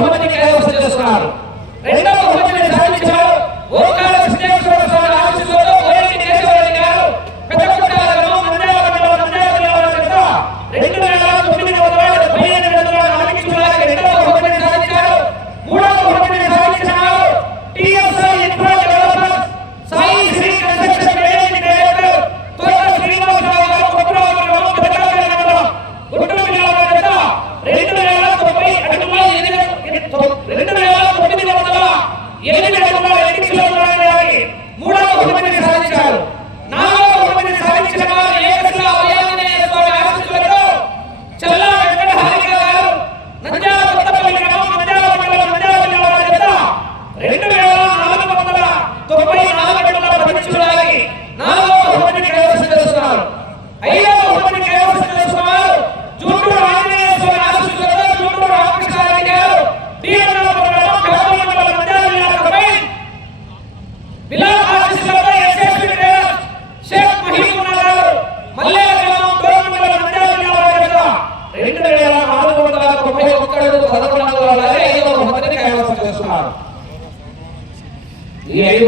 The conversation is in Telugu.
ప్రభుత్వానికి కేటాయింపు చేస్తున్నారు. రెండవ ఎనిమిది వందల ఎనిమిదిలో మూడవ బహుమతిని సాధించారు. ముప్పై ఒక్కడు పదకొండు ఐదవ బహుమతిని కైవసం చేస్తున్నారు. ఈ ఐదు